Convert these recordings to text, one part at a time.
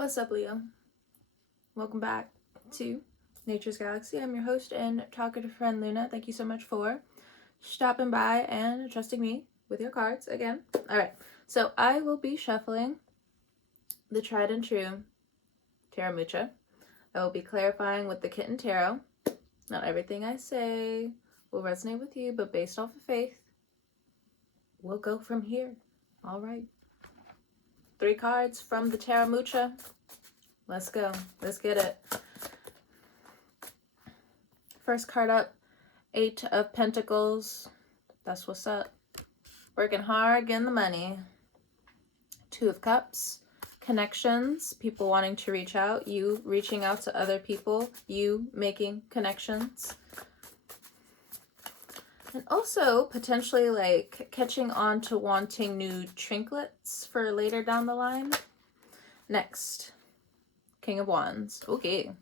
What's up, Leo? Welcome back to Nature's Galaxy. I'm your host and talkative friend, Luna. Thank you so much for stopping by and trusting me with your cards again. Alright, so I will be shuffling the tried and true Tarot Mucha. I will be clarifying with the Kitten Tarot. Not everything I say will resonate with you, but based off of faith, we'll go from here. Alright. 3 cards from the Tarot Mucha. Let's go. Let's get it. First card up, 8 of Pentacles. That's what's up. Working hard, getting the money. 2 of Cups. Connections. People wanting to reach out. You reaching out to other people. You making connections. And also potentially like catching on to wanting new trinkets for later down the line. Next. King of Wands. Okay.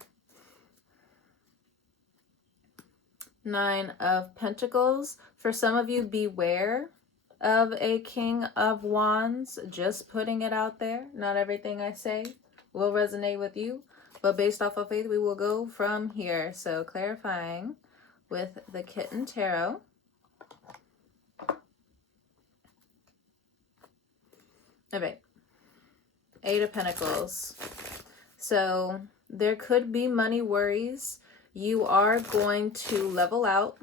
9 of Pentacles. For some of you, beware of a King of Wands. Just putting it out there. Not everything I say will resonate with you, but based off of faith, we will go from here. So clarifying with the Kitten Tarot. Okay. 8 of Pentacles. So there could be money worries. You are going to level out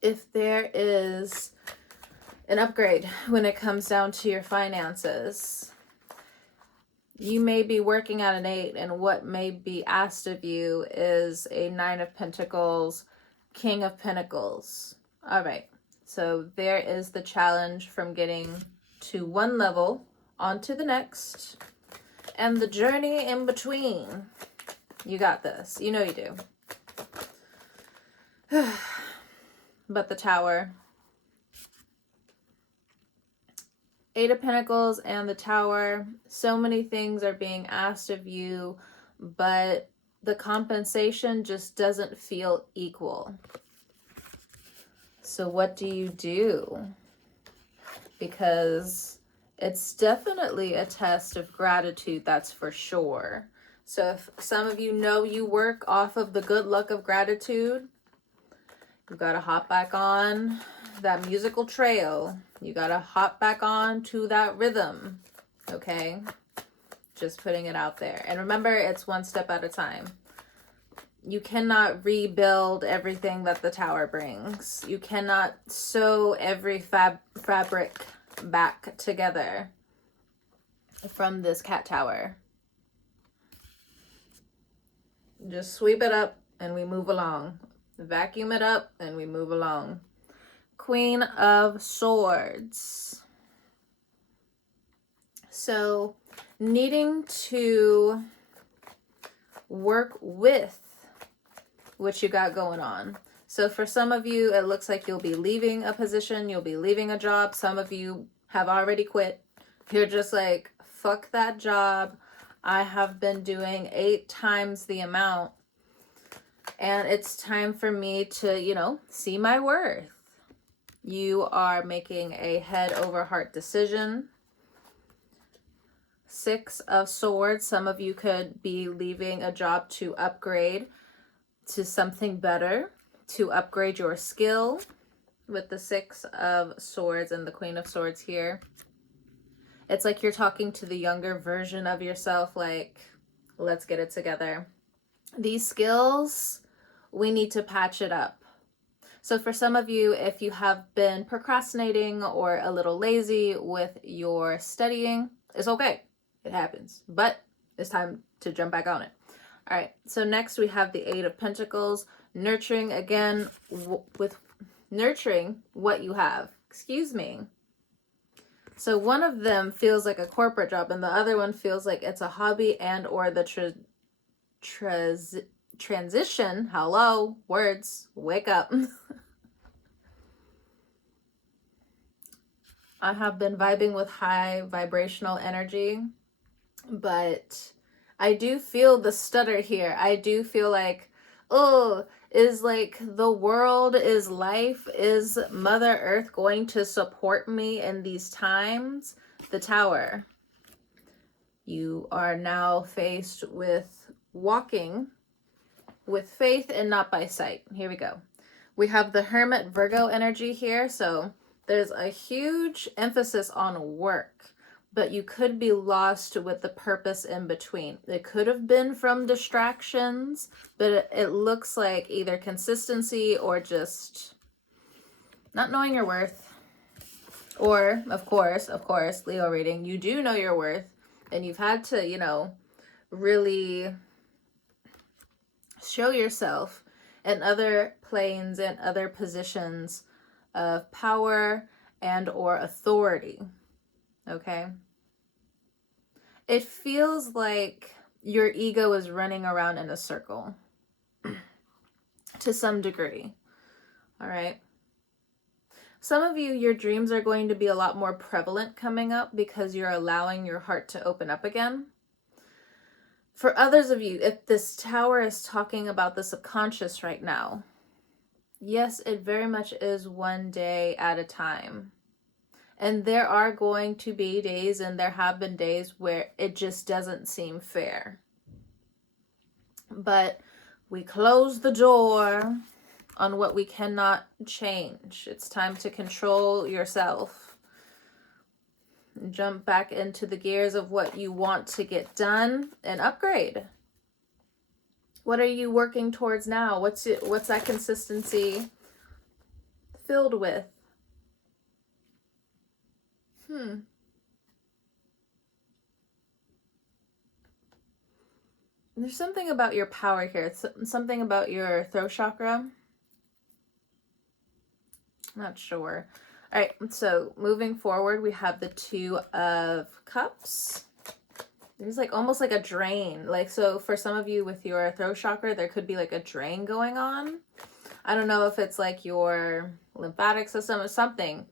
if there is an upgrade when it comes down to your finances. You may be working at an 8, and what may be asked of you is a 9 of Pentacles, King of Pentacles. All right, so there is the challenge from getting to one level onto the next. And the journey in between. You got this. You know you do. But the Tower. 8 of Pentacles and the Tower. So many things are being asked of you, but the compensation just doesn't feel equal. So what do you do? Because it's definitely a test of gratitude, that's for sure. So if some of you know you work off of the good luck of gratitude, you got to hop back on that musical trail. You got to hop back on to that rhythm, okay? Just putting it out there. And remember, it's one step at a time. You cannot rebuild everything that the Tower brings. You cannot sew every fabric back together from this cat tower. Just sweep it up and we move along. Vacuum it up and we move along. Queen of Swords. So needing to work with what you got going on. So for some of you, it looks like you'll be leaving a position, you'll be leaving a job. Some of you have already quit. You're just like, fuck that job. I have been doing 8 times the amount. And it's time for me to, see my worth. You are making a head over heart decision. 6 of Swords. Some of you could be leaving a job to upgrade to something better, to upgrade your skill with the 6 of Swords and the Queen of Swords here. It's like you're talking to the younger version of yourself, like, let's get it together. These skills, we need to patch it up. So for some of you, if you have been procrastinating or a little lazy with your studying, it's okay. It happens. But it's time to jump back on it. All right, so next we have the 8 of Pentacles, nurturing again with nurturing what you have. Excuse me. So one of them feels like a corporate job and the other one feels like it's a hobby and or the transition. Hello, words, wake up. I have been vibing with high vibrational energy, but I do feel the stutter here. I do feel like, oh, is like the world, is life, is Mother Earth going to support me in these times? The Tower. You are now faced with walking with faith and not by sight. Here we go. We have the Hermit Virgo energy here. So there's a huge emphasis on work, but you could be lost with the purpose in between. It could have been from distractions, but it looks like either consistency or just not knowing your worth. Or, of course, Leo reading, you do know your worth, and you've had to, you know, really show yourself in other planes and other positions of power and or authority. Okay? It feels like your ego is running around in a circle to some degree. All right? Some of you, your dreams are going to be a lot more prevalent coming up because you're allowing your heart to open up again. For others of you, if this tower is talking about the subconscious right now, yes, it very much is one day at a time. And there are going to be days, and there have been days where it just doesn't seem fair. But we close the door on what we cannot change. It's time to control yourself. Jump back into the gears of what you want to get done and upgrade. What are you working towards now? What's that consistency filled with? There's something about your power here. It's something about your throat chakra. Not sure. All right, so moving forward, we have the Two of Cups. There's like almost like a drain. Like, so for some of you with your throat chakra, there could be like a drain going on. I don't know if it's like your lymphatic system or something,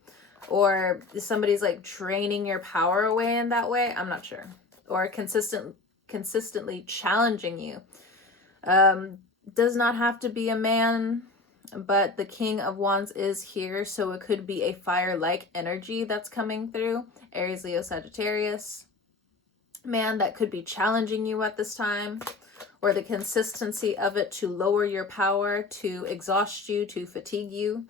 or somebody's like draining your power away in that way. I'm not sure. Or consistently challenging you. Does not have to be a man, but the King of Wands is here, so it could be a fire-like energy that's coming through. Aries, Leo, Sagittarius. Man that could be challenging you at this time, or the consistency of it to lower your power, to exhaust you, to fatigue you.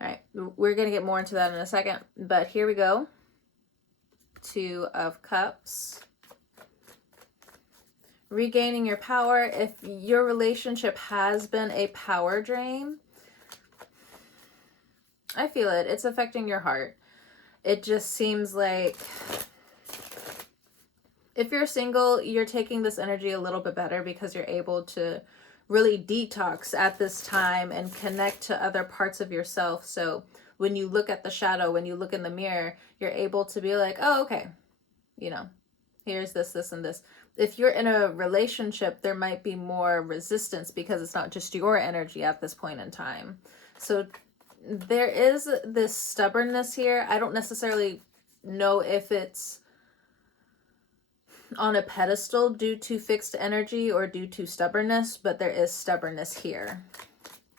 All right, we're going to get more into that in a second, but here we go. Two of Cups. Regaining your power. If your relationship has been a power drain, I feel it. It's affecting your heart. It just seems like if you're single, you're taking this energy a little bit better because you're able to really detox at this time and connect to other parts of yourself. So when you look at the shadow, when you look in the mirror, you're able to be like, oh, okay, you know, here's this, this, and this. If you're in a relationship, there might be more resistance because it's not just your energy at this point in time. So there is this stubbornness here. I don't necessarily know if it's on a pedestal due to fixed energy or due to stubbornness, but there is stubbornness here.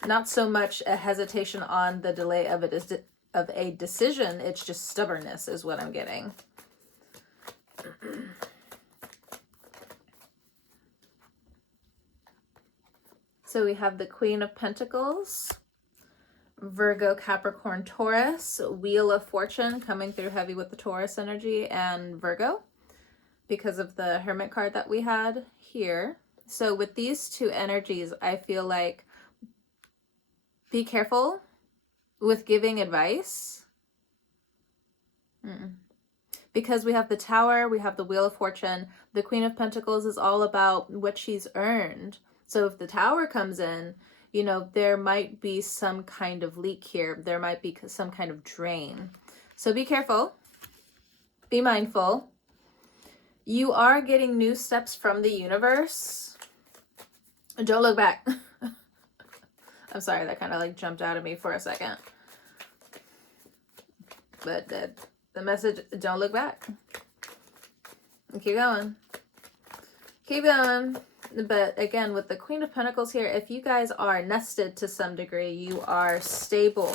Not so much a hesitation on the delay of a decision. It's just stubbornness is what I'm getting. So we have the Queen of Pentacles, Virgo, Capricorn, Taurus, Wheel of Fortune coming through heavy with the Taurus energy, and Virgo because of the Hermit card that we had here. So with these two energies, I feel like be careful with giving advice. Because we have the Tower, we have the Wheel of Fortune. The Queen of Pentacles is all about what she's earned. So if the Tower comes in, you know, there might be some kind of leak here. There might be some kind of drain. So be careful. Be mindful. You are getting new steps from the universe. Don't look back. I'm sorry, that kind of like jumped out of me for a second. But the message, don't look back. Keep going. Keep going. But again, with the Queen of Pentacles here, if you guys are nested to some degree, you are stable.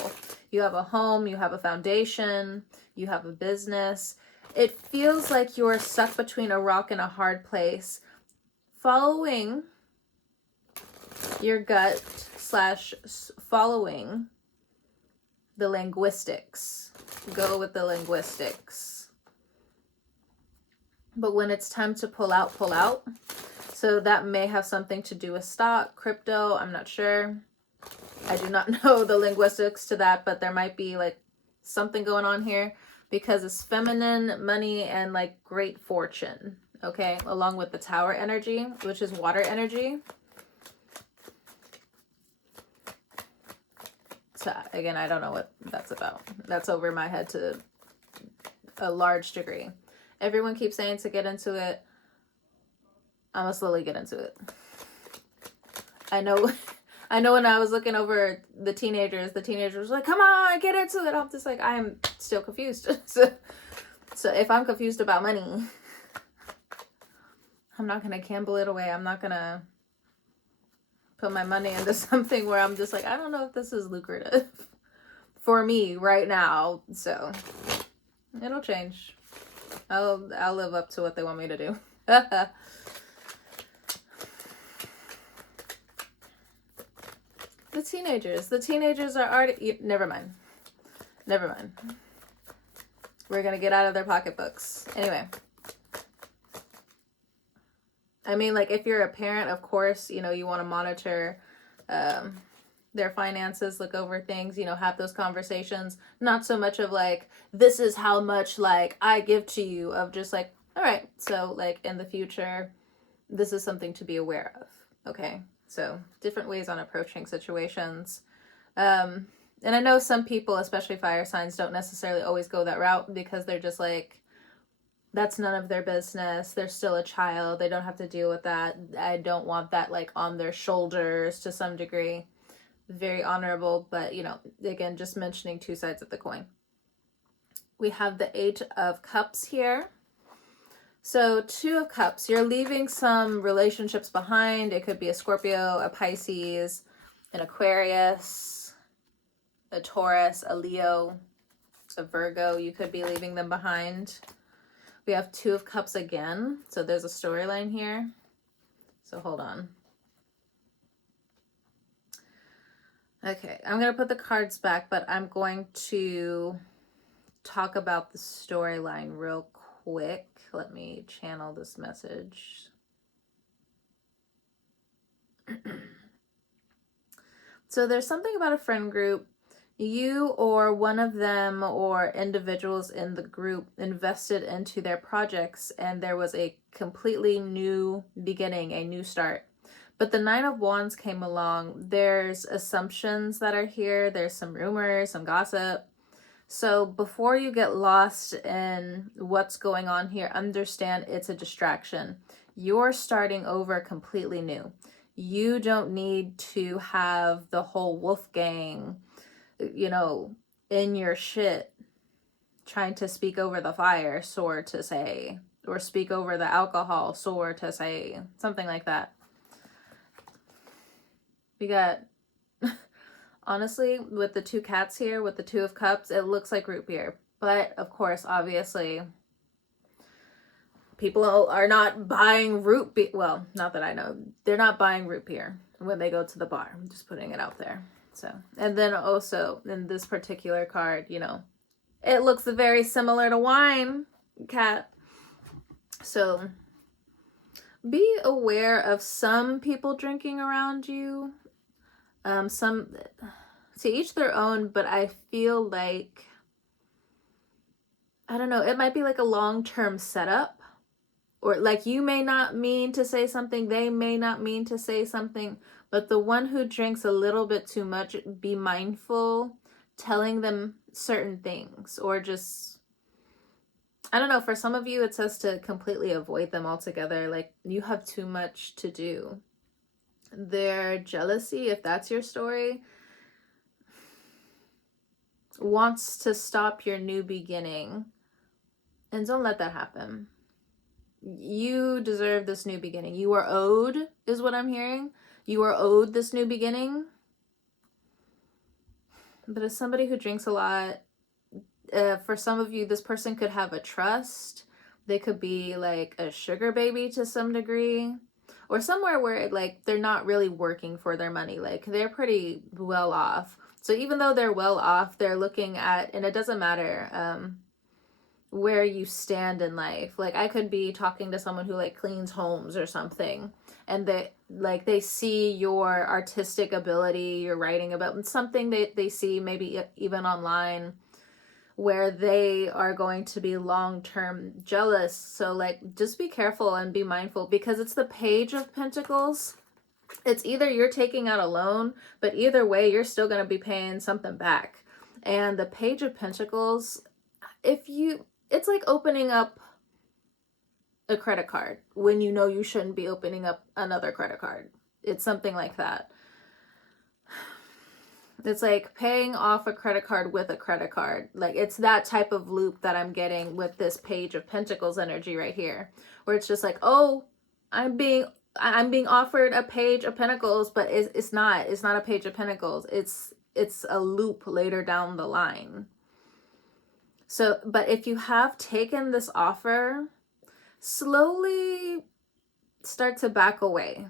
You have a home, you have a foundation, you have a business. It feels like you're stuck between a rock and a hard place. Following your gut / following the linguistics. Go with the linguistics. But when it's time to pull out, pull out. So that may have something to do with stock, crypto, I'm not sure. I do not know the linguistics to that, but there might be like something going on here because it's feminine, money, and like great fortune, okay? Along with the tower energy, which is water energy. So again, I don't know what that's about. That's over my head to a large degree. Everyone keeps saying to get into it. I'm gonna slowly get into it. I know when I was looking over the teenagers were like, come on, get into it. I'm just like, I'm still confused. So if I'm confused about money, I'm not gonna gamble it away. I'm not gonna put my money into something where I'm just like, I don't know if this is lucrative for me right now. So it'll change. I'll live up to what they want me to do. The teenagers are already, never mind. We're gonna get out of their pocketbooks. Anyway. I mean, like, if you're a parent, of course, you know, you want to monitor their finances, look over things, you know, have those conversations. Not so much of like, this is how much, like, I give to you, of just like, all right, so like in the future, this is something to be aware of. Okay, so different ways on approaching situations. And I know some people, especially fire signs, don't necessarily always go that route because they're just like, that's none of their business. They're still a child. They don't have to deal with that. I don't want that like on their shoulders to some degree. Very honorable, but you know, again, just mentioning two sides of the coin. We have the Eight of Cups here. So Two of Cups, you're leaving some relationships behind. It could be a Scorpio, a Pisces, an Aquarius, a Taurus, a Leo, a Virgo. You could be leaving them behind. We have Two of Cups again. So there's a storyline here. So hold on. Okay, I'm going to put the cards back, but I'm going to talk about the storyline real quick. Let me channel this message. So there's something about a friend group. You or one of them or individuals in the group invested into their projects and there was a completely new beginning, a new start. But the Nine of Wands came along. There's assumptions that are here. There's some rumors, some gossip. So before you get lost in what's going on here, understand it's a distraction. You're starting over completely new. You don't need to have the whole wolf gang, you know, in your shit trying to speak over the fire, so to say, or speak over the alcohol, so to say, something like that. We got, honestly, with the two cats here, with the Two of Cups, it looks like root beer. But, of course, obviously, people are not buying root beer. Well, not that I know. They're not buying root beer when they go to the bar. I'm just putting it out there. So, and then also in this particular card, you know, it looks very similar to wine, cat. So be aware of some people drinking around you. Some, to each their own, but I feel like, I don't know, it might be like a long-term setup, or like you may not mean to say something, they may not mean to say something, but the one who drinks a little bit too much, be mindful telling them certain things, or just, I don't know, for some of you it says to completely avoid them altogether, like you have too much to do. Their jealousy, if that's your story, wants to stop your new beginning, and don't let that happen. You deserve this new beginning. You are owed, is what I'm hearing. You are owed this new beginning. But as somebody who drinks a lot, For some of you, this person could have a trust. They could be like a sugar baby to some degree, or somewhere where like they're not really working for their money. Like they're pretty well off. So even though they're well off, they're looking at, and it doesn't matter where you stand in life. Like I could be talking to someone who like cleans homes or something, and they see your artistic ability, you're writing about something they see maybe even online, where they are going to be long-term jealous. So like just be careful and be mindful, because it's the Page of Pentacles. It's either you're taking out a loan, but either way you're still going to be paying something back. And the Page of Pentacles, it's like opening up a credit card when you know you shouldn't be opening up another credit card. It's something like that. It's like paying off a credit card with a credit card. Like it's that type of loop that I'm getting with this Page of Pentacles energy right here, where it's just like, oh, I'm being offered a Page of Pentacles, but it's not a Page of Pentacles. It's a loop later down the line. So, but if you have taken this offer, slowly start to back away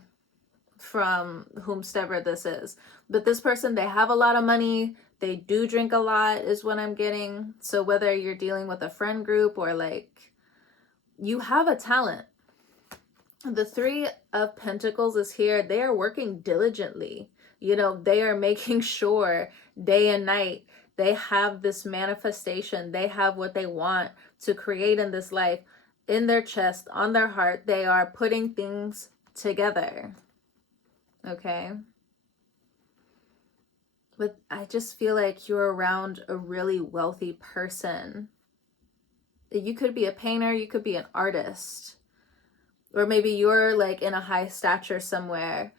from whomsoever this is. But this person, they have a lot of money, they do drink a lot is what I'm getting. So whether you're dealing with a friend group or like you have a talent. The Three of Pentacles is here. They are working diligently. You know, they are making sure day and night they have this manifestation. They have what they want to create in this life in their chest, on their heart. They are putting things together. Okay? But I just feel like you're around a really wealthy person. You could be a painter, you could be an artist. Or maybe you're like in a high stature somewhere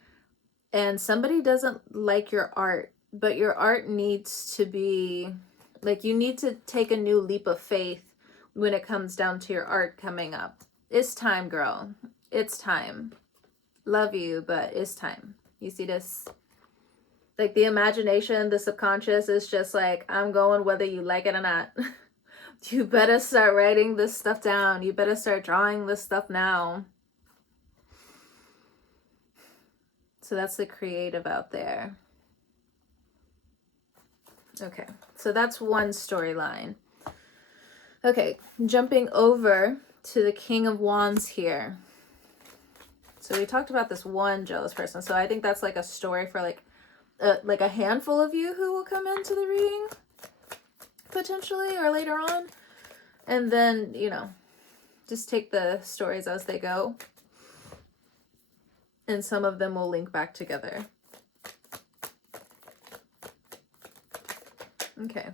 and somebody doesn't like your art, but your art needs to be, like, you need to take a new leap of faith when it comes down to your art coming up. It's time, girl. It's time. Love you, but it's time. You see this? Like the imagination, the subconscious is just like, I'm going whether you like it or not. You better start writing this stuff down. You better start drawing this stuff now. So that's the creative out there. Okay, so that's one storyline. Okay, jumping over to the King of Wands here. So we talked about this one jealous person. So I think that's like a story for like a handful of you who will come into the reading potentially, or later on. And then, you know, just take the stories as they go. And some of them will link back together. Okay.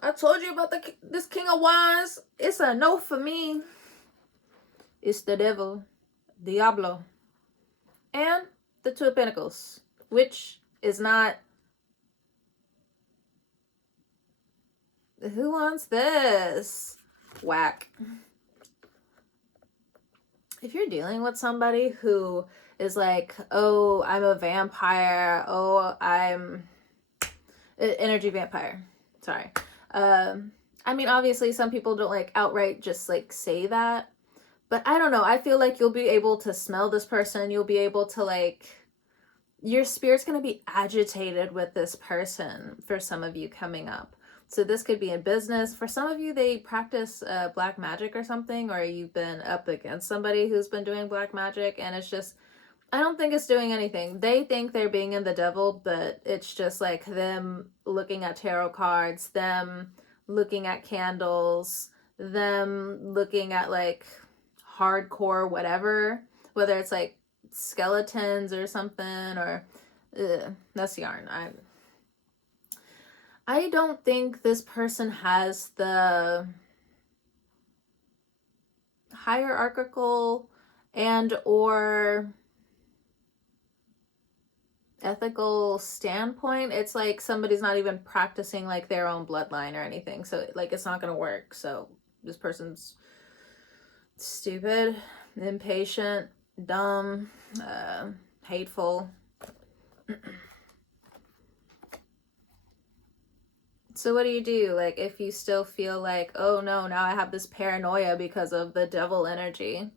I told you about this King of Wands. It's a no for me. It's the devil, Diablo, and the Two of Pentacles, which is not. Who wants this? Whack. If you're dealing with somebody who is like, oh, I'm a vampire. Oh, I'm energy vampire. Sorry. I mean, obviously some people don't like outright just like say that, but I don't know. I feel like you'll be able to smell this person. You'll be able to like, your spirit's going to be agitated with this person for some of you coming up. So this could be in business. For some of you, they practice black magic or something, or you've been up against somebody who's been doing black magic, and it's just, I don't think it's doing anything. They think they're being in the devil, but it's just like them looking at tarot cards, them looking at candles, them looking at like hardcore whatever, whether it's like skeletons or something, or that's yarn. I don't think this person has the hierarchical and or ethical standpoint. It's like somebody's not even practicing like their own bloodline or anything, so like it's not gonna work. So this person's stupid, impatient, dumb, hateful. So what do you do? Like, if you still feel like, oh no, now I have this paranoia because of the devil energy.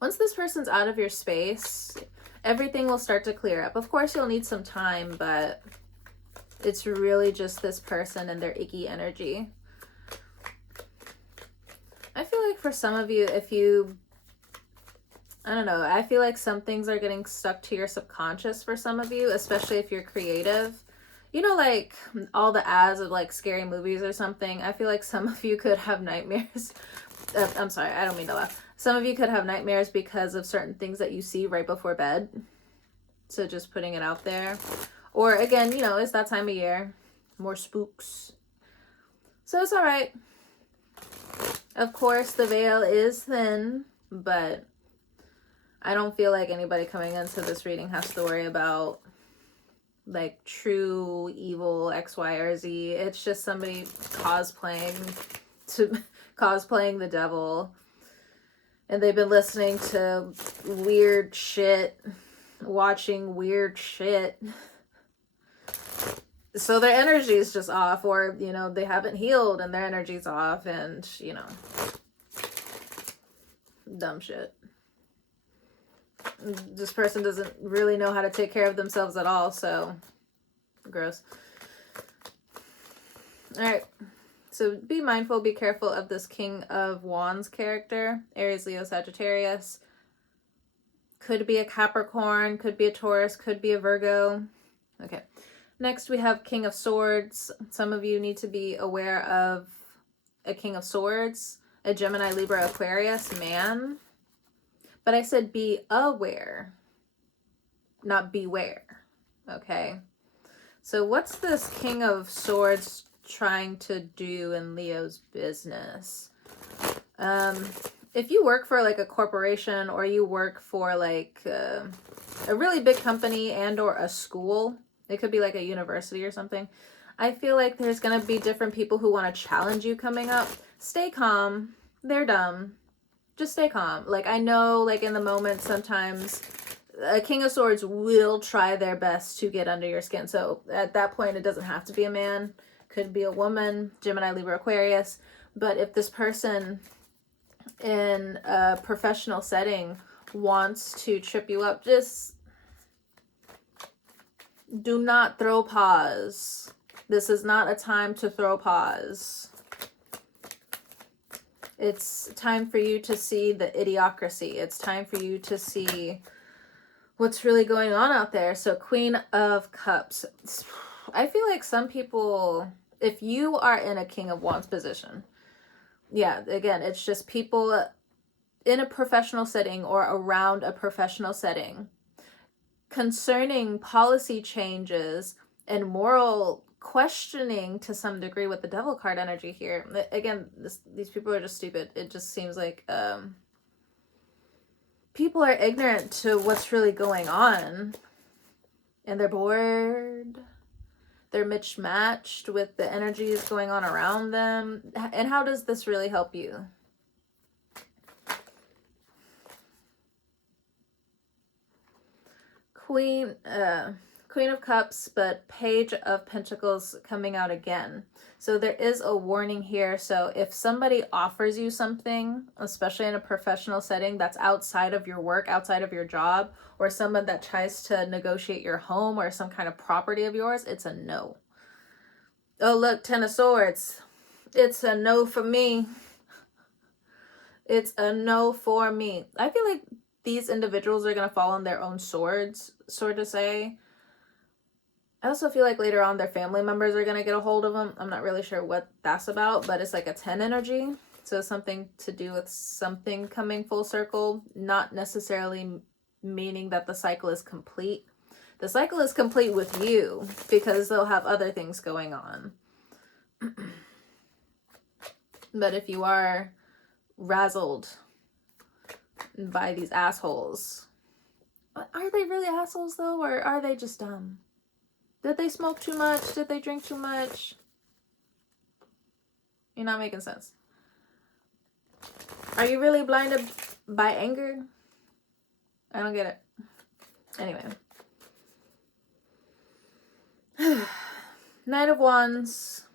Once this person's out of your space, everything will start to clear up. Of course, you'll need some time, but it's really just this person and their icky energy. I feel like for some of you, if you, I don't know, I feel like some things are getting stuck to your subconscious for some of you, especially if you're creative. You know, like all the ads of like scary movies or something. I feel like some of you could have nightmares. I'm sorry, I don't mean to laugh. Some of you could have nightmares because of certain things that you see right before bed. So just putting it out there. Or again, you know, it's that time of year. More spooks. So it's all right. Of course, the veil is thin, but I don't feel like anybody coming into this reading has to worry about like true evil X, Y, or Z. It's just somebody cosplaying the devil. And they've been listening to weird shit, watching weird shit. So their energy is just off, or, you know, they haven't healed and their energy's off, and, you know, dumb shit. This person doesn't really know how to take care of themselves at all, so gross. All right. So be mindful, be careful of this King of Wands character. Aries, Leo, Sagittarius. Could be a Capricorn, could be a Taurus, could be a Virgo. Okay. Next, we have King of Swords. Some of you need to be aware of a King of Swords, a Gemini, Libra, Aquarius man. But I said be aware, not beware. Okay. So what's this King of Swords trying to do in Leo's business? If you work for like a corporation, or you work for like a really big company and or a school, it could be like a university or something, I feel like there's going to be different people who want to challenge you coming up. Stay calm. They're dumb. Just stay calm. Like, I know, like, in the moment, sometimes a King of Swords will try their best to get under your skin. So at that point, it doesn't have to be a man. Could be a woman, Gemini, Libra, Aquarius. But if this person in a professional setting wants to trip you up, just do not throw paws. This is not a time to throw paws. It's time for you to see the idiocracy. It's time for you to see what's really going on out there. So Queen of Cups. I feel like some people, if you are in a King of Wands position, yeah, again, it's just people in a professional setting or around a professional setting concerning policy changes and moral questioning to some degree with the devil card energy here. Again, these people are just stupid. It just seems like people are ignorant to what's really going on, and they're bored. They're mismatched with the energies going on around them. And how does this really help you? Queen of Cups, but Page of Pentacles coming out again. So there is a warning here. So if somebody offers you something, especially in a professional setting that's outside of your work, outside of your job, or someone that tries to negotiate your home or some kind of property of yours, it's a no. Oh, look, Ten of Swords. It's a no for me. It's a no for me. I feel like these individuals are going to fall on their own swords, sort of say. I also feel like later on their family members are going to get a hold of them. I'm not really sure what that's about, but it's like a 10 energy. So something to do with something coming full circle, not necessarily meaning that the cycle is complete. The cycle is complete with you because they'll have other things going on. But if you are razzled by these assholes, are they really assholes though, or are they just dumb? Did they smoke too much? Did they drink too much? You're not making sense. Are you really blinded by anger? I don't get it. Anyway. Knight of Wands.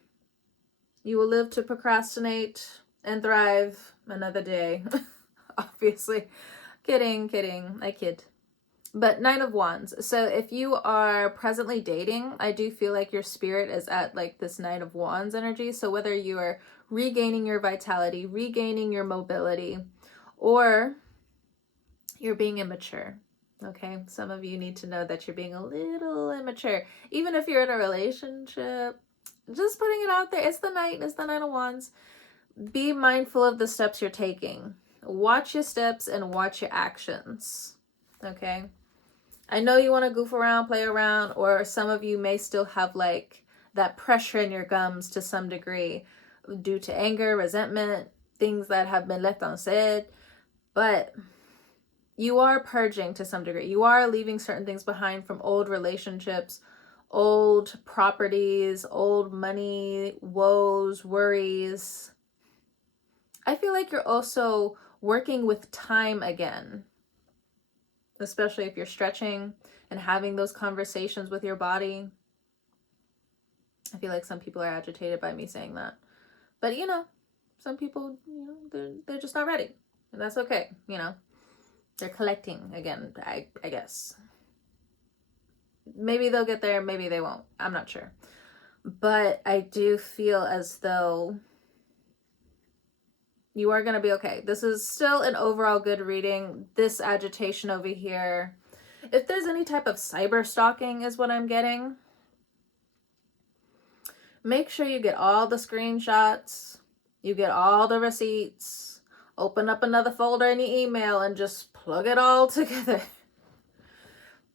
You will live to procrastinate and thrive another day. Obviously. Kidding. I kid. But Knight of Wands. So if you are presently dating, I do feel like your spirit is at like this Knight of Wands energy. So whether you are regaining your vitality, regaining your mobility, or you're being immature. Okay, some of you need to know that you're being a little immature. Even if you're in a relationship, just putting it out there. It's the Knight of Wands. Be mindful of the steps you're taking. Watch your steps and watch your actions. Okay. I know you want to goof around, play around, or some of you may still have like that pressure in your gums to some degree due to anger, resentment, things that have been left unsaid. But you are purging to some degree. You are leaving certain things behind from old relationships, old properties, old money, woes, worries. I feel like you're also working with time again, especially if you're stretching and having those conversations with your body. I feel like some people are agitated by me saying that. But, some people, they're just not ready. And that's okay, They're collecting again, I guess. Maybe they'll get there, maybe they won't. I'm not sure. But I do feel as though you are going to be okay. This is still an overall good reading. This agitation over here, if there's any type of cyber stalking is what I'm getting, make sure you get all the screenshots, you get all the receipts, open up another folder in your email and just plug it all together.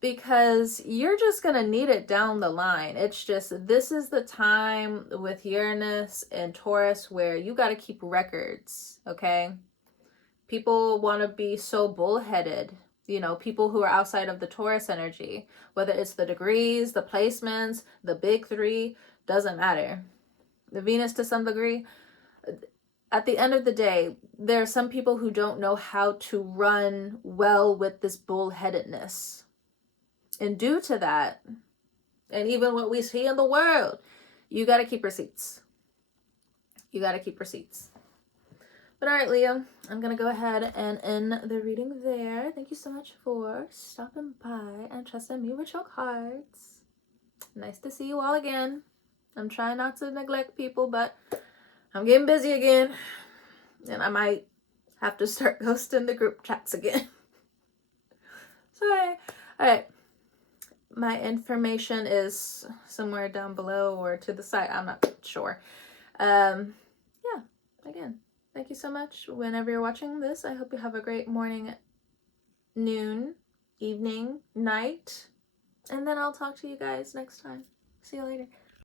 Because you're just going to need it down the line. It's just, this is the time with Uranus and Taurus where you got to keep records, okay? People want to be so bullheaded, people who are outside of the Taurus energy, whether it's the degrees, the placements, the big three, doesn't matter. The Venus to some degree. At the end of the day, there are some people who don't know how to run well with this bullheadedness. And due to that, and even what we see in the world, you got to keep receipts. You got to keep receipts. But all right, Leo, I'm going to go ahead and end the reading there. Thank you so much for stopping by and trusting me with your cards. Nice to see you all again. I'm trying not to neglect people, but I'm getting busy again. And I might have to start ghosting the group chats again. Sorry. All right. My information is somewhere down below or to the side. I'm not sure. Yeah, again, thank you so much. Whenever you're watching this, I hope you have a great morning, noon, evening, night. And then I'll talk to you guys next time. See you later.